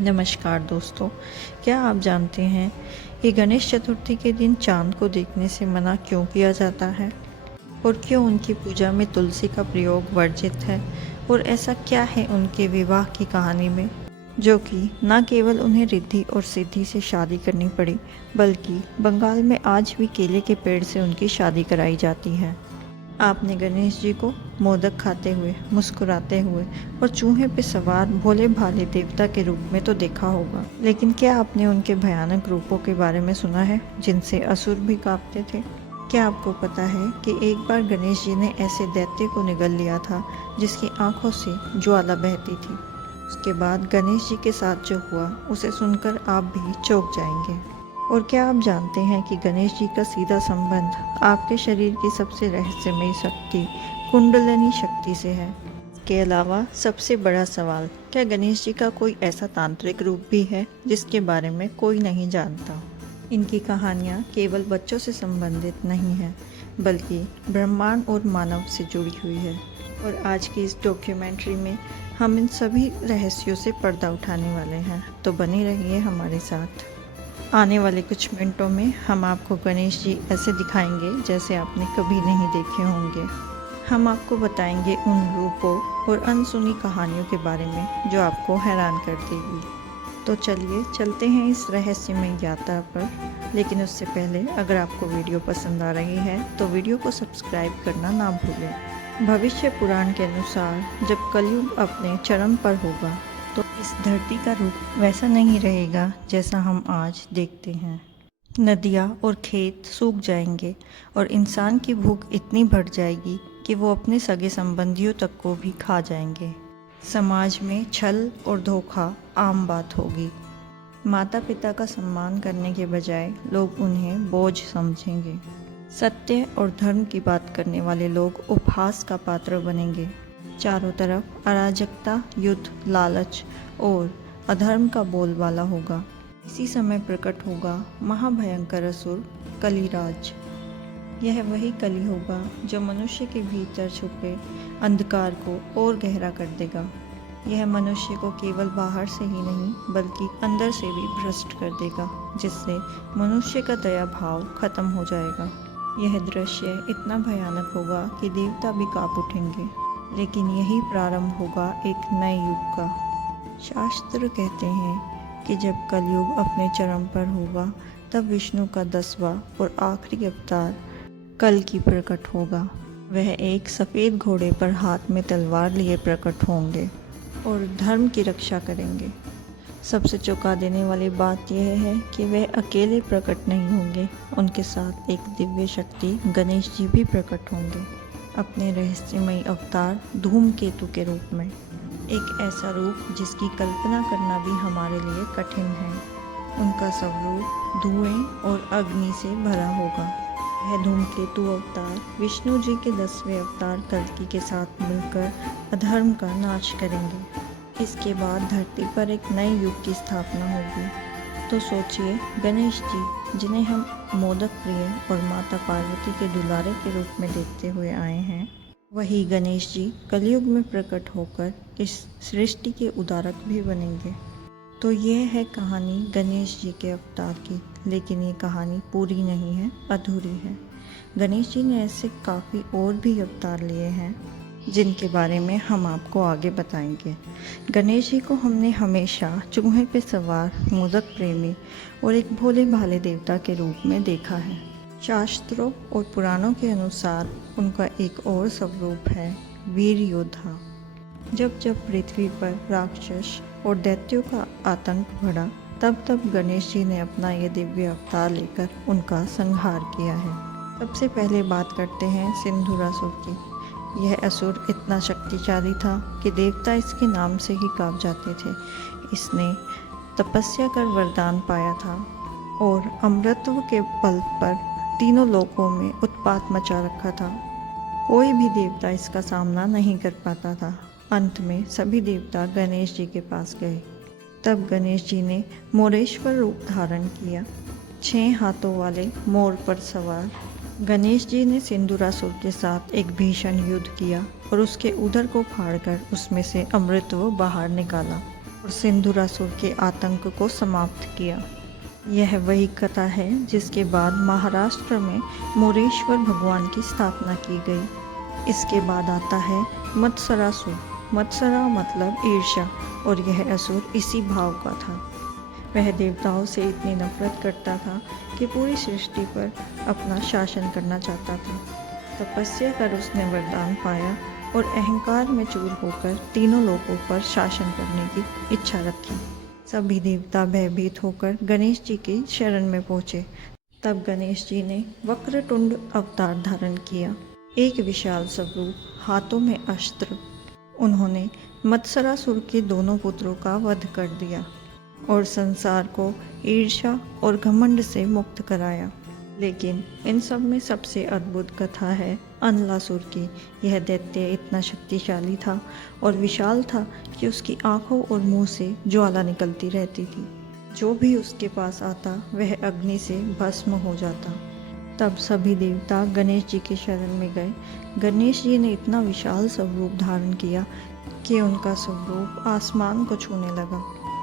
नमस्कार दोस्तों, क्या आप जानते हैं कि गणेश चतुर्थी के दिन चाँद को देखने से मना क्यों किया जाता है? और क्यों उनकी पूजा में तुलसी का प्रयोग वर्जित है? और ऐसा क्या है उनके विवाह की कहानी में, जो कि न केवल उन्हें रिद्धि और सिद्धि से शादी करनी पड़ी, बल्कि बंगाल में आज भी केले के पेड़ से उनकी शादी कराई जाती है। आपने गणेश जी को मोदक खाते हुए, मुस्कुराते हुए और चूहे पे सवार भोले भाले देवता के रूप में तो देखा होगा, लेकिन क्या आपने उनके भयानक रूपों के बारे में सुना है जिनसे असुर भी कांपते थे? क्या आपको पता है कि एक बार गणेश जी ने ऐसे दैत्य को निगल लिया था जिसकी आंखों से ज्वाला बहती थी? उसके बाद गणेश जी के साथ जो हुआ उसे सुनकर आप भी चौंक जाएंगे। और क्या आप जानते हैं कि गणेश जी का सीधा संबंध आपके शरीर की सबसे रहस्यमयी शक्ति कुंडलिनी शक्ति से है? इसके अलावा सबसे बड़ा सवाल, क्या गणेश जी का कोई ऐसा तांत्रिक रूप भी है जिसके बारे में कोई नहीं जानता? इनकी कहानियाँ केवल बच्चों से संबंधित नहीं है, बल्कि ब्रह्मांड और मानव से जुड़ी हुई है। और आज की इस डॉक्यूमेंट्री में हम इन सभी रहस्यों से पर्दा उठाने वाले हैं, तो बने रहिए हमारे साथ। आने वाले कुछ मिनटों में हम आपको गणेश जी ऐसे दिखाएंगे जैसे आपने कभी नहीं देखे होंगे। हम आपको बताएंगे उन रूपों और अनसुनी कहानियों के बारे में जो आपको हैरान कर देगी। तो चलिए चलते हैं इस रहस्यमय यात्रा पर। लेकिन उससे पहले अगर आपको वीडियो पसंद आ रही है तो वीडियो को सब्सक्राइब करना ना भूलें। भविष्य पुराण के अनुसार जब कलयुग अपने चरम पर होगा तो इस धरती का रूप वैसा नहीं रहेगा जैसा हम आज देखते हैं। नदियाँ और खेत सूख जाएंगे और इंसान की भूख इतनी बढ़ जाएगी कि वो अपने सगे संबंधियों तक को भी खा जाएंगे। समाज में छल और धोखा आम बात होगी। माता पिता का सम्मान करने के बजाय लोग उन्हें बोझ समझेंगे। सत्य और धर्म की बात करने वाले लोग उपहास का पात्र बनेंगे। चारों तरफ अराजकता, युद्ध, लालच और अधर्म का बोलबाला होगा। इसी समय प्रकट होगा महाभयंकर असुर कलिराज। यह वही कली होगा जो मनुष्य के भीतर छुपे अंधकार को और गहरा कर देगा। यह मनुष्य को केवल बाहर से ही नहीं बल्कि अंदर से भी भ्रष्ट कर देगा, जिससे मनुष्य का दया भाव खत्म हो जाएगा। यह दृश्य इतना भयानक होगा कि देवता भी कांप उठेंगे। लेकिन यही प्रारंभ होगा एक नए युग का। शास्त्र कहते हैं कि जब कलयुग अपने चरम पर होगा तब विष्णु का 10वां और आखिरी अवतार कल्कि प्रकट होगा। वह एक सफ़ेद घोड़े पर हाथ में तलवार लिए प्रकट होंगे और धर्म की रक्षा करेंगे। सबसे चौंका देने वाली बात यह है कि वह अकेले प्रकट नहीं होंगे, उनके साथ एक दिव्य शक्ति गणेश जी भी प्रकट होंगे, अपने रहस्यमयी अवतार धूमकेतु के रूप में। एक ऐसा रूप जिसकी कल्पना करना भी हमारे लिए कठिन है। उनका स्वरूप धुएं और अग्नि से भरा होगा। यह धूमकेतु अवतार विष्णु जी के 10वें अवतार कल्कि के साथ मिलकर अधर्म का नाश करेंगे। इसके बाद धरती पर एक नए युग की स्थापना होगी। तो सोचिए, गणेश जी जिन्हें हम मोदक प्रिय और माता पार्वती के दुलारे के रूप में देखते हुए आए हैं, वही गणेश जी कलयुग में प्रकट होकर इस सृष्टि के उद्धारक भी बनेंगे। तो यह है कहानी गणेश जी के अवतार की। लेकिन ये कहानी पूरी नहीं है, अधूरी है। गणेश जी ने ऐसे काफ़ी और भी अवतार लिए हैं जिनके बारे में हम आपको आगे बताएंगे। गणेश जी को हमने हमेशा चूहे पे सवार, मोदक प्रेमी और एक भोले भाले देवता के रूप में देखा है। शास्त्रों और पुराणों के अनुसार उनका एक और स्वरूप है वीर योद्धा। जब जब पृथ्वी पर राक्षस और दैत्यों का आतंक बढ़ा, तब तब गणेश जी ने अपना ये दिव्य अवतार लेकर उनका संहार किया है। सबसे पहले बात करते हैं सिंधुरासुर की। यह असुर इतना शक्तिशाली था कि देवता इसके नाम से ही कांप जाते थे। इसने तपस्या कर वरदान पाया था और अमृतत्व के बल पर तीनों लोकों में उत्पात मचा रखा था। कोई भी देवता इसका सामना नहीं कर पाता था। अंत में सभी देवता गणेश जी के पास गए। तब गणेश जी ने मोरेश्वर रूप धारण किया। 6 हाथों वाले मोर पर सवार गणेश जी ने सिंदूरासुर के साथ एक भीषण युद्ध किया और उसके उदर को फाड़कर उसमें से अमृत बाहर निकाला। और सिंदूरासुर के आतंक को समाप्त किया। यह वही कथा है जिसके बाद महाराष्ट्र में मोरेश्वर भगवान की स्थापना की गई। इसके बाद आता है मत्सरासुर। मत्सरा मतलब ईर्ष्या, और यह असुर इसी भाव का था। वह देवताओं से इतनी नफरत करता था कि पूरी सृष्टि पर अपना शासन करना चाहता था। तपस्या कर उसने वरदान पाया और अहंकार में चूर होकर तीनों लोकों पर शासन करने की इच्छा रखी। सभी देवता भयभीत होकर गणेश जी की शरण में पहुँचे। तब गणेश जी ने वक्रतुंड अवतार धारण किया, एक विशाल स्वरूप, हाथों में अस्त्र। उन्होंने मत्सरासुर के दोनों पुत्रों का वध कर दिया और संसार को ईर्ष्या और घमंड से मुक्त कराया। लेकिन इन सब में सबसे अद्भुत कथा है अनलासुर की। यह दैत्य इतना शक्तिशाली था और विशाल था कि उसकी आंखों और मुंह से ज्वाला निकलती रहती थी। जो भी उसके पास आता वह अग्नि से भस्म हो जाता। तब सभी देवता गणेश जी के शरण में गए। गणेश जी ने इतना विशाल स्वरूप धारण किया कि उनका स्वरूप आसमान को छूने लगा।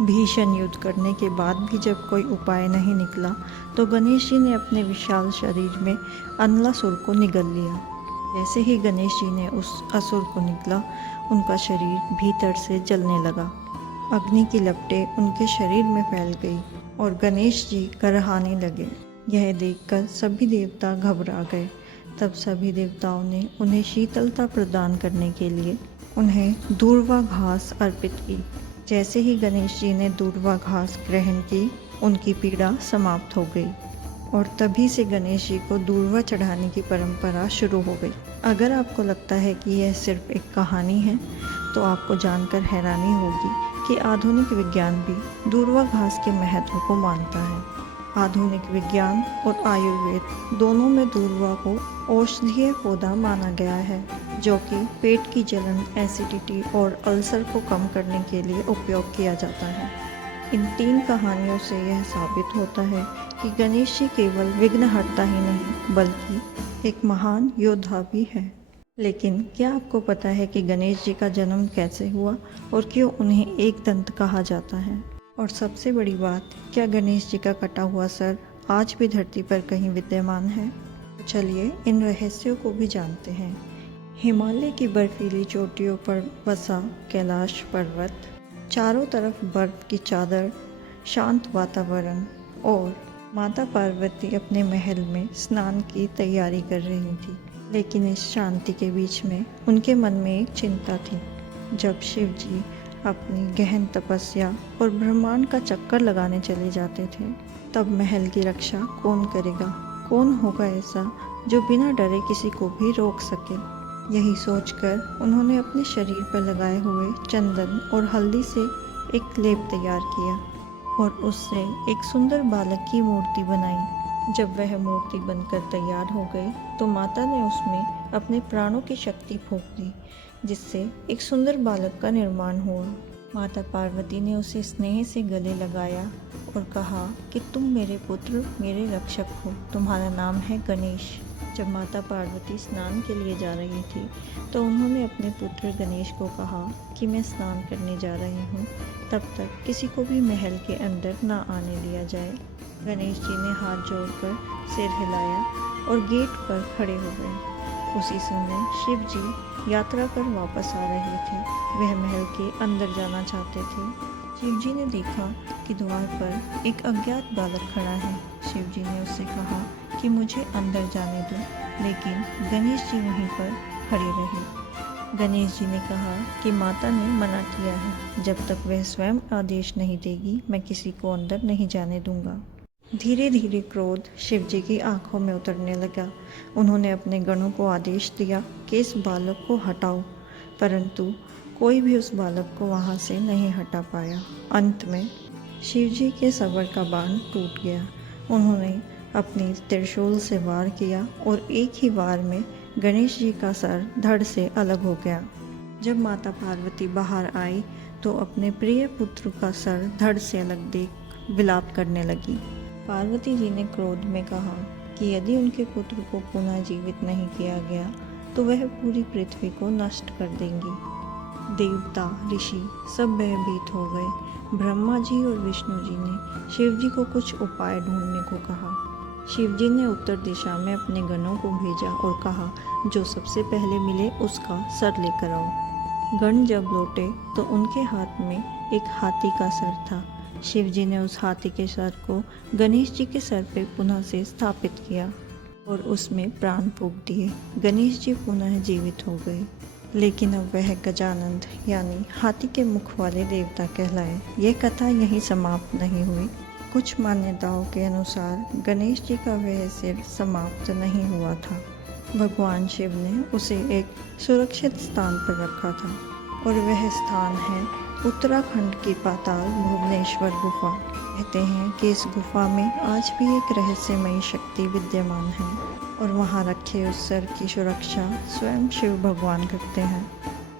भीषण युद्ध करने के बाद भी जब कोई उपाय नहीं निकला तो गणेश जी ने अपने विशाल शरीर में अनलासुर को निगल लिया। जैसे ही गणेश जी ने उस असुर को निगला, उनका शरीर भीतर से जलने लगा। अग्नि की लपटें उनके शरीर में फैल गई और गणेश जी करहाने लगे। यह देखकर सभी देवता घबरा गए। तब सभी देवताओं ने उन्हें शीतलता प्रदान करने के लिए उन्हें दूर्वा घास अर्पित की। जैसे ही गणेश जी ने दूर्वा घास ग्रहण की, उनकी पीड़ा समाप्त हो गई और तभी से गणेश जी को दूर्वा चढ़ाने की परंपरा शुरू हो गई। अगर आपको लगता है कि यह सिर्फ एक कहानी है, तो आपको जानकर हैरानी होगी कि आधुनिक विज्ञान भी दूर्वा घास के महत्व को मानता है। आधुनिक विज्ञान और आयुर्वेद दोनों में दूर्वा को औषधीय पौधा माना गया है, जो कि पेट की जलन, एसिडिटी और अल्सर को कम करने के लिए उपयोग किया जाता है। इन 3 कहानियों से यह साबित होता है कि गणेश जी केवल विघ्नहर्ता ही नहीं बल्कि एक महान योद्धा भी है। लेकिन क्या आपको पता है कि गणेश जी का जन्म कैसे हुआ और क्यों उन्हें एक दंत कहा जाता है? और सबसे बड़ी बात, क्या गणेश जी का कटा हुआ सर आज भी धरती पर कहीं विद्यमान है? तो चलिए इन रहस्यों को भी जानते हैं। हिमालय की बर्फीली चोटियों पर बसा कैलाश पर्वत, चारों तरफ बर्फ की चादर, शांत वातावरण, और माता पार्वती अपने महल में स्नान की तैयारी कर रही थी। लेकिन इस शांति के बीच में उनके मन में एक चिंता थी। जब शिव जी अपनी गहन तपस्या और ब्रह्मांड का चक्कर लगाने चले जाते थे, तब महल की रक्षा कौन करेगा? कौन होगा ऐसा जो बिना डरे किसी को भी रोक सके? यही सोचकर उन्होंने अपने शरीर पर लगाए हुए चंदन और हल्दी से एक लेप तैयार किया और उससे एक सुंदर बालक की मूर्ति बनाई। जब वह मूर्ति बनकर तैयार हो गई तो माता ने उसमें अपने प्राणों की शक्ति फूंक दी, जिससे एक सुंदर बालक का निर्माण हुआ। माता पार्वती ने उसे स्नेह से गले लगाया और कहा कि तुम मेरे पुत्र, मेरे रक्षक हो, तुम्हारा नाम है गणेश। जब माता पार्वती स्नान के लिए जा रही थी तो उन्होंने अपने पुत्र गणेश को कहा कि मैं स्नान करने जा रही हूँ, तब तक किसी को भी महल के अंदर ना आने दिया जाए। गणेश जी ने हाथ जोड़कर सिर हिलाया और गेट पर खड़े हो गए। उसी समय शिव जी यात्रा पर वापस आ रहे थे। वह महल के अंदर जाना चाहते थे। शिव जी ने देखा कि द्वार पर एक अज्ञात बालक खड़ा है। शिव जी ने उससे कहा कि मुझे अंदर जाने दो, लेकिन गणेश जी वहीं पर खड़े रहे। गणेश जी ने कहा कि माता ने मना किया है, जब तक वह स्वयं आदेश नहीं देगी मैं किसी को अंदर नहीं जाने दूंगा। धीरे धीरे क्रोध शिव जी की आंखों में उतरने लगा। उन्होंने अपने गणों को आदेश दिया कि इस बालक को हटाओ, परंतु कोई भी उस बालक को वहां से नहीं हटा पाया। अंत में शिव जी के सबर का बाण टूट गया। उन्होंने अपनी त्रिशूल से वार किया और एक ही वार में गणेश जी का सर धड़ से अलग हो गया। जब माता पार्वती बाहर आई तो अपने प्रिय पुत्र का सर धड़ से अलग देख विलाप करने लगी। पार्वती जी ने क्रोध में कहा कि यदि उनके पुत्र को पुनः जीवित नहीं किया गया तो वह पूरी पृथ्वी को नष्ट कर देंगी। देवता ऋषि सब भयभीत हो गए। ब्रह्मा जी और विष्णु जी ने शिव जी को कुछ उपाय ढूंढने को कहा। शिव जी ने उत्तर दिशा में अपने गणों को भेजा और कहा, जो सबसे पहले मिले उसका सर लेकर आओ। गण जब लौटे तो उनके हाथ में एक हाथी का सर था। शिव जी ने उस हाथी के सर को गणेश जी के सर पे पुनः से स्थापित किया और उसमें प्राण फूंक दिए। गणेश जी पुनः जीवित हो गए। लेकिन अब वह गजानंद यानी हाथी के मुख वाले देवता कहलाए। यह कथा यहीं समाप्त नहीं हुई। कुछ मान्यताओं के अनुसार गणेश जी का वह सिर समाप्त नहीं हुआ था। भगवान शिव ने उसे एक सुरक्षित स्थान पर रखा था और वह स्थान है उत्तराखंड की पाताल भुवनेश्वर गुफा। कहते हैं कि इस गुफा में आज भी एक रहस्यमयी शक्ति विद्यमान है और वहाँ रखे उस सर की सुरक्षा स्वयं शिव भगवान करते हैं।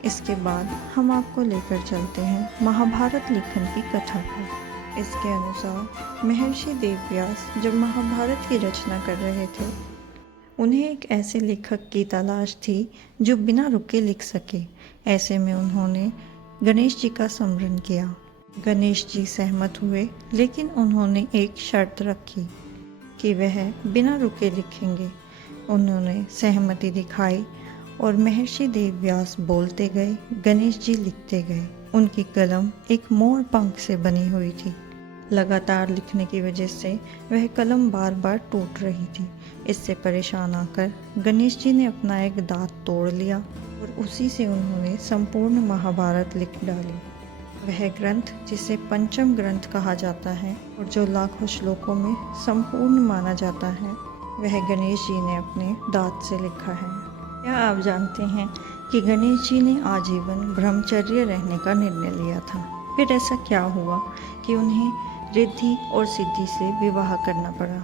इसके बाद हम आपको लेकर चलते हैं महाभारत लेखन की कथा पर। इसके अनुसार महर्षि वेदव्यास जब महाभारत की रचना कर रहे थे, उन्हें एक ऐसे लेखक की तलाश थी जो बिना रुके लिख सके। ऐसे में उन्होंने गणेश जी का स्मरण किया। गणेश जी सहमत हुए, लेकिन उन्होंने एक शर्त रखी कि वह बिना रुके लिखेंगे। उन्होंने सहमति दिखाई और महर्षि वेदव्यास बोलते गए, गणेश जी लिखते गए। उनकी कलम एक मोर पंख से बनी हुई थी। लगातार लिखने की वजह से वह कलम बार बार टूट रही थी। इससे परेशान आकर गणेश जी ने अपना एक दांत तोड़ लिया और उसी से उन्होंने संपूर्ण महाभारत लिख डाली। वह ग्रंथ जिसे पंचम ग्रंथ कहा जाता है और जो लाखों श्लोकों में संपूर्ण माना जाता है, वह गणेश जी ने अपने दांत से लिखा है। क्या आप जानते हैं कि गणेश जी ने आजीवन ब्रह्मचर्य रहने का निर्णय लिया था? फिर ऐसा क्या हुआ कि उन्हें रिद्धि और सिद्धि से विवाह करना पड़ा?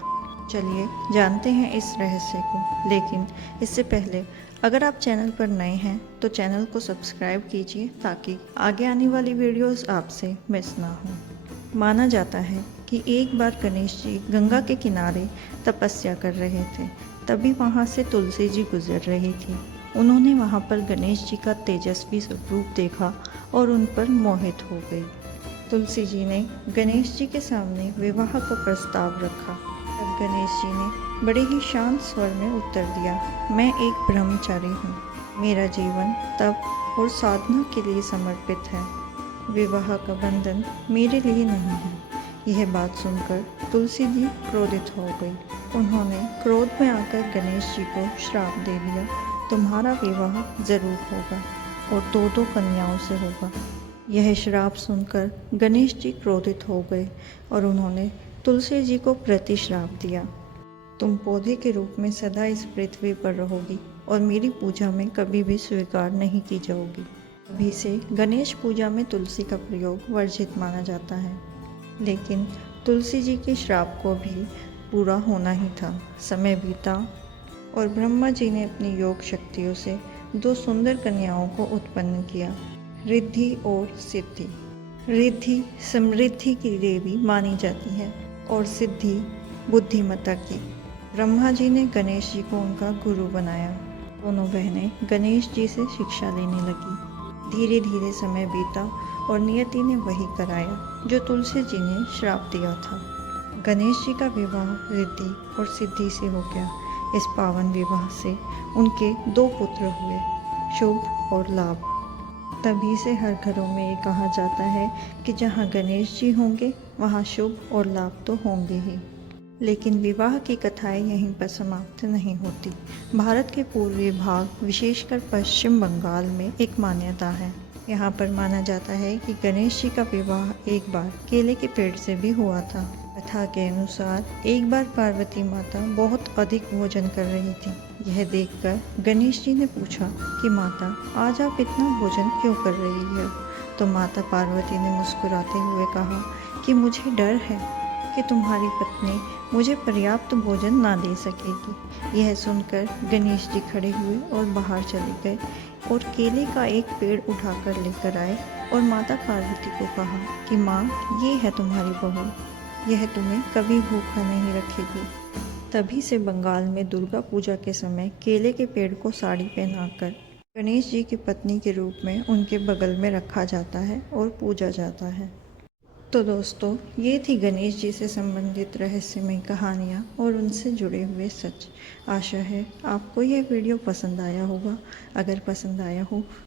चलिए जानते हैं इस रहस्य को। लेकिन इससे पहले अगर आप चैनल पर नए हैं तो चैनल को सब्सक्राइब कीजिए ताकि आगे आने वाली वीडियोस आपसे मिस ना हो। माना जाता है कि एक बार गणेश जी गंगा के किनारे तपस्या कर रहे थे। तभी वहाँ से तुलसी जी गुजर रही थी। उन्होंने वहाँ पर गणेश जी का तेजस्वी स्वरूप देखा और उन पर मोहित हो गई। तुलसी जी ने गणेश जी के सामने विवाह का प्रस्ताव रखा। तब गणेश जी ने बड़े ही शांत स्वर में उत्तर दिया, मैं एक ब्रह्मचारी हूँ। मेरा जीवन तप और साधना के लिए समर्पित है। विवाह का बंधन मेरे लिए नहीं है। यह बात सुनकर तुलसी जी क्रोधित हो गई। उन्होंने क्रोध में आकर गणेश जी को श्राप दे दिया, तुम्हारा विवाह जरूर होगा और दो कन्याओं से होगा। यह श्राप सुनकर गणेश जी क्रोधित हो गए और उन्होंने तुलसी जी को प्रतिश्राप दिया, तुम पौधे के रूप में सदा इस पृथ्वी पर रहोगी और मेरी पूजा में कभी भी स्वीकार नहीं की जाओगी। अभी से गणेश पूजा में तुलसी का प्रयोग वर्जित माना जाता है। लेकिन तुलसी जी के श्राप को भी पूरा होना ही था। समय बीता और ब्रह्मा जी ने अपनी योग शक्तियों से दो सुंदर कन्याओं को उत्पन्न किया, रिद्धि और सिद्धि। रिद्धि समृद्धि की देवी मानी जाती है और सिद्धि बुद्धिमत्ता की। ब्रह्मा जी ने गणेश जी को उनका गुरु बनाया। दोनों बहनें गणेश जी से शिक्षा लेने लगी। धीरे धीरे समय बीता और नियति ने वही कराया जो तुलसी जी ने श्राप दिया था। गणेश जी का विवाह रिद्धि और सिद्धि से हो गया। इस पावन विवाह से उनके दो पुत्र हुए, शुभ और लाभ। तभी से हर घरों में ये कहा जाता है कि जहाँ गणेश जी होंगे वहाँ शुभ और लाभ तो होंगे ही। लेकिन विवाह की कथाएं यहीं पर समाप्त नहीं होती। भारत के पूर्वी भाग, विशेषकर पश्चिम बंगाल में एक मान्यता है। यहाँ पर माना जाता है कि गणेश जी का विवाह एक बार केले के पेड़ से भी हुआ था। कथा के अनुसार एक बार पार्वती माता बहुत अधिक भोजन कर रही थी। यह देखकर गणेश जी ने पूछा कि माता, आज आप इतना भोजन क्यों कर रही है? तो माता पार्वती ने मुस्कुराते हुए कहा कि मुझे डर है कि तुम्हारी पत्नी मुझे पर्याप्त भोजन ना दे सकेगी। यह सुनकर गणेश जी खड़े हुए और बाहर चले गए और केले का एक पेड़ उठाकर लेकर आए और माता पार्वती को कहा कि माँ, ये है तुम्हारी बहू, यह तुम्हें कभी भूखा नहीं रखेगी। तभी से बंगाल में दुर्गा पूजा के समय केले के पेड़ को साड़ी पहनाकर गणेश जी की पत्नी के रूप में उनके बगल में रखा जाता है और पूजा जाता है। तो दोस्तों, ये थी गणेश जी से संबंधित रहस्यमय कहानियाँ और उनसे जुड़े हुए सच। आशा है आपको यह वीडियो पसंद आया होगा। अगर पसंद आया हो